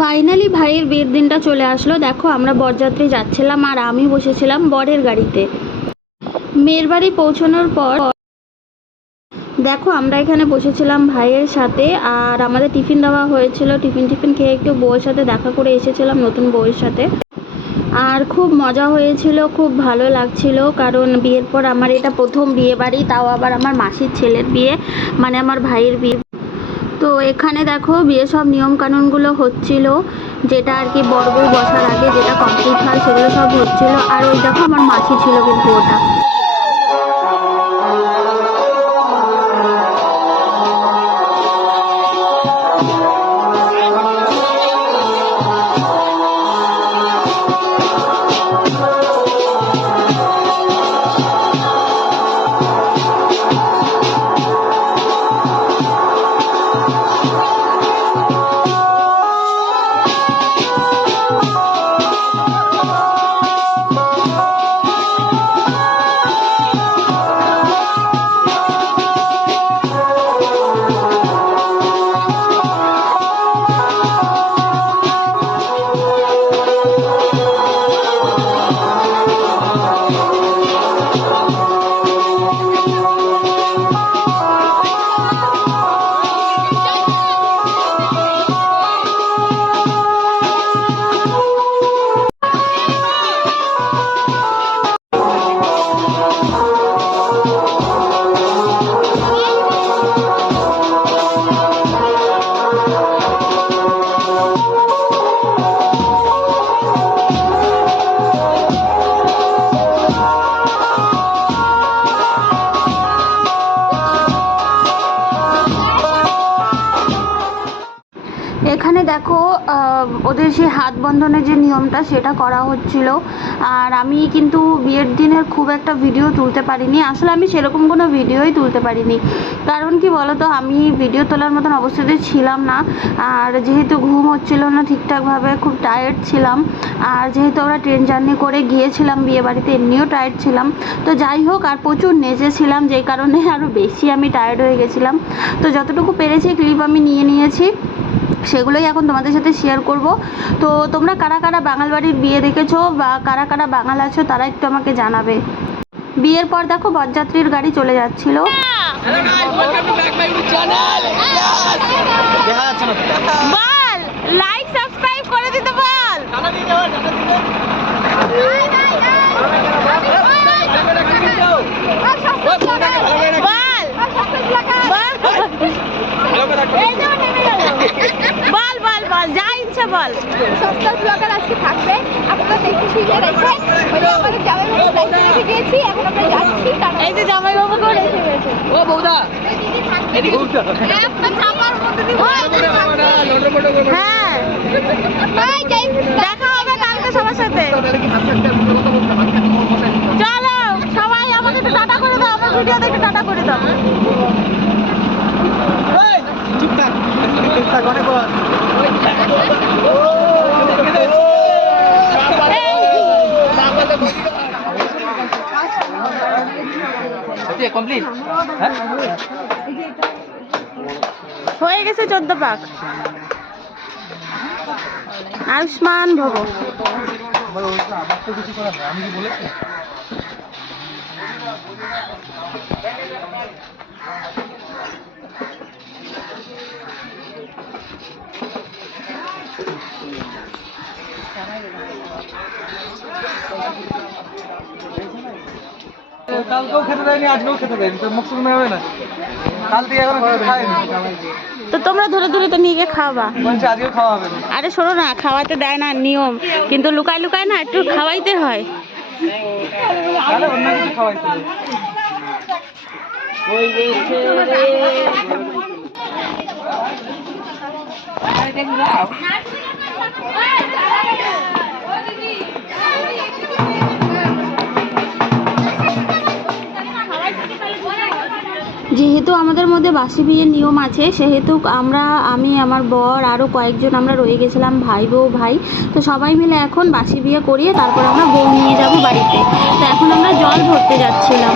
Finally ভাইয়ের বিয়ের দিনটা চলে আসলো। দেখো আমরা বরযাত্রী যাচ্ছিলাম আর আমি বসেছিলাম বরের গাড়িতে। মেয়ের বাড়ি পৌঁছানোর পর দেখো আমরা এখানে বসেছিলাম ভাইয়ের সাথে, আর আমাদের টিফিন দেওয়া হয়েছিল। টিফিন খেয়ে একটু বউয়ের সাথে দেখা করে এসেছিলাম, নতুন বউয়ের সাথে। আর খুব মজা হয়েছিল, খুব ভালো লাগছিল, কারণ বিয়ের পর আমার এটা প্রথম বিয়ে বাড়ি, তাও আবার আমার মাসির ছেলের বিয়ে, মানে আমার ভাইয়ের বিয়ে। তো এখানে দেখো বিয়ে সব নিয়মকানুনগুলো হচ্ছিল, যেটা আর কি বর বউ বসার আগে যেটা কমপ্লিট হয় সেগুলো সব হচ্ছিল। আর ওই দেখো আমার মাসি ছিল কিন্তু ওটা। এখানে দেখো ওদের সেই হাত বন্ধনের যে নিয়মটা সেটা করা হচ্ছিল। আর আমি কিন্তু বিয়ের দিনের খুব একটা ভিডিও তুলতে পারিনি, আসলে আমি সেরকম কোনো ভিডিওই তুলতে পারিনি। কারণ কি বলতো, আমি ভিডিও তোলার মতন অবস্থাতে ছিলাম না। আর যেহেতু ঘুম হচ্ছিল না ঠিকঠাকভাবে, খুব টায়ার্ড ছিলাম। আর যেহেতু আমরা ট্রেন জার্নি করে গিয়েছিলাম বিয়ে বাড়িতে, এমনিও টায়ার্ড ছিলাম। তো যাই হোক, আর প্রচুর নেচেছিলাম, যেই কারণে আরও বেশি আমি টায়ার্ড হয়ে গেছিলাম। তো যতটুকু পেরেছি ক্লিপ আমি নিয়েছি, সেগুলোই এখন তোমাদের সাথে শেয়ার করব। তো তোমরা কারা কারা বাঙাল বাড়ির বিয়ে দেখেছো বা কারা কারা বাঙাল আছো তারা একটু আমাকে জানাবে। বিয়ের পর দেখো বরযাত্রীর গাড়ি চলে যাচ্ছিল। বল লাইক সাবস্ক্রাইব করে দিতে বল। বল বল বল যা ইচ্ছা বল। সস্তার ব্লগার আজকে থাকবে, আপনারা দেখে শিখে রেখেন। ওই আমাদের জামাইবাবু দায়িত্ব রেখে গিয়েছি, এখন আমরা যাচ্ছি। এই যে জামাইবাবু করে এসে গেছে। ও বৌদা একটা চাপার মধ্যে দিয়ে হ্যাঁ, দেখা হবে কালকে সবার সাথে। চলো সবাই আমাকে একটু টাটা করে দাও, আমার ভিডিওতে একটু টাটা করে দাও। হয়ে গেছে 14 পাক। আয়ুষ্মান ভব। কালকেও খেতে দেয়নি, আজকেও খেতে দেয়নি, তো মুখ শুকনো হবে না। কাল থেকে এখন খায়নি। তো তোমরা ধরে ধরে তো নিয়ে গিয়ে খাওয়াবা। বলছে আজকেও খাওয়া হবে না। আরে শোনো না, খাওয়াতে দেয় না নিয়ম, কিন্তু লুকায় লুকায় না একটু খাওয়াইতে হয়। তাহলে অন্য কিছু খাওয়াইতে হবে। যেহেতু আমাদের মধ্যে বাসি বিয়ের নিয়ম আছে, সেহেতু আমি আমার বর আরও কয়েকজন আমরা রয়ে গেছিলাম, ভাই বউ ভাই। তো সবাই মিলে এখন বাসি বিয়ে করিয়ে তারপর আমরা বউ নিয়ে যাব বাড়িতে। তো এখন আমরা জল ভরতে যাচ্ছিলাম।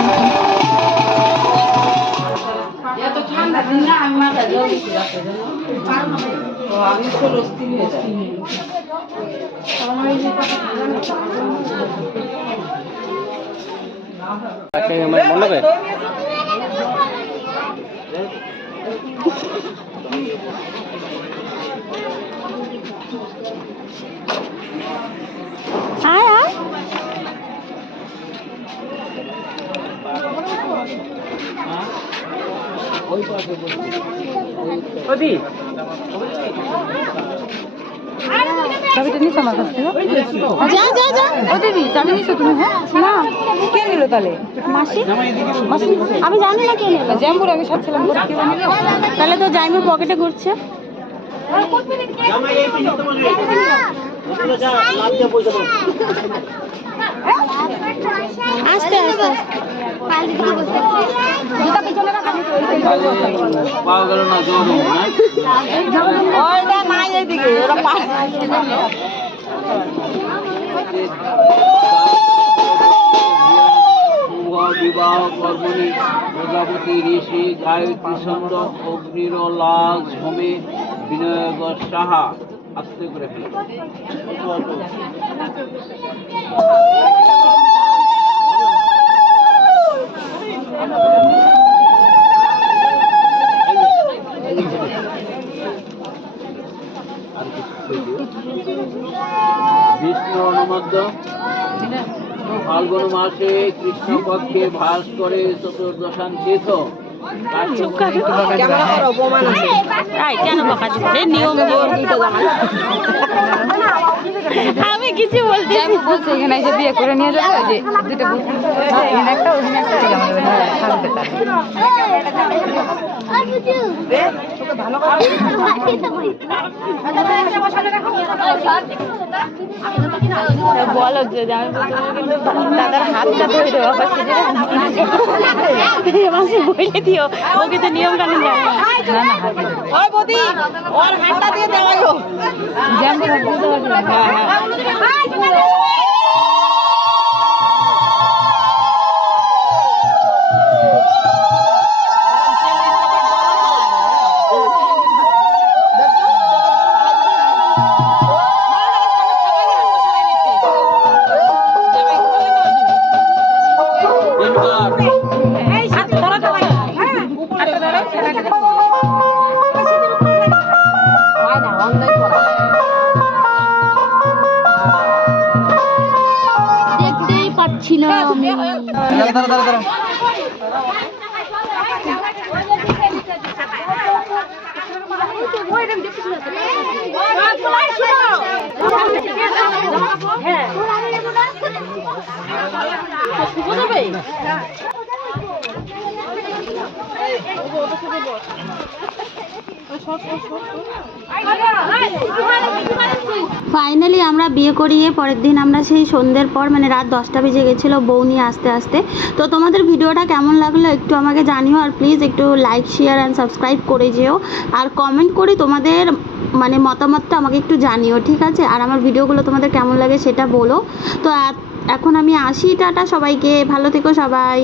মণ্ডপে আয় আয় চাবিটা নিছো আমার কাছ থেকে? যা যা যা ও দিদি চাবি নিছো তুমি? হ্যাঁ না কে নিল তাহলে? মাসি মাসি আমি জানি না কে নেবে জ্যাম্বুর আমি সাথছিলাম কেউ নিল? তাহলে তো জাইমের পকেটে ঘুরছে আস্তে আস্তে পাওয়া গেল না জোর ওইটা নাই এইদিকে ওরা বিবাহ কর্মণি প্রজাপতি ঋষি গায়ত্রী ছন্দ অগ্নির লাল হোমে বিনয় সাহা আস্তে করে ফেলে বিষ্ণু অনুমোদ্য ফাল্গুন মাসে কৃষ্ণপক্ষে ভাস করে চতুর্দশান্তীর্থ কেন বকা দিচ্ছে নিয়ম আমি কিছু বলতে বলছে এখানে এসে বিয়ে করে নিয়ে যাবে যে দুটো এখানে একটা ওখানে একটা থাকবে বলো যে আমি কিন্তু দাদার হাতটা ধরে দেবো বলে দিও ও কিন্তু নিয়ম কানুন জানে না। না না ওই বদি ওর হাতটা দিয়ে দেওয়ালো জ্যাম্বুর হাত দিয়ে দেওয়ালো দেখতেই পাচ্ছি না আমি ফাইনালি আমরা বিয়ে করিয়ে পরের দিন আমরা সেই সন্ধ্যের পর মানে রাত 10টা বেজে গেছিলো বউ নিয়ে আসতে আসতে। তো তোমাদের ভিডিওটা কেমন লাগলো একটু আমাকে জানিও, আর প্লিজ একটু লাইক শেয়ার অ্যান্ড সাবস্ক্রাইব করে যেও, আর কমেন্ট করে তোমাদের মানে মতামতটা আমাকে একটু জানিও, ঠিক আছে? আর আমার ভিডিওগুলো তোমাদের কেমন লাগে সেটা বলো। তো এখন আমি আসি, টাটা সবাইকে, ভালো থেকো সবাই।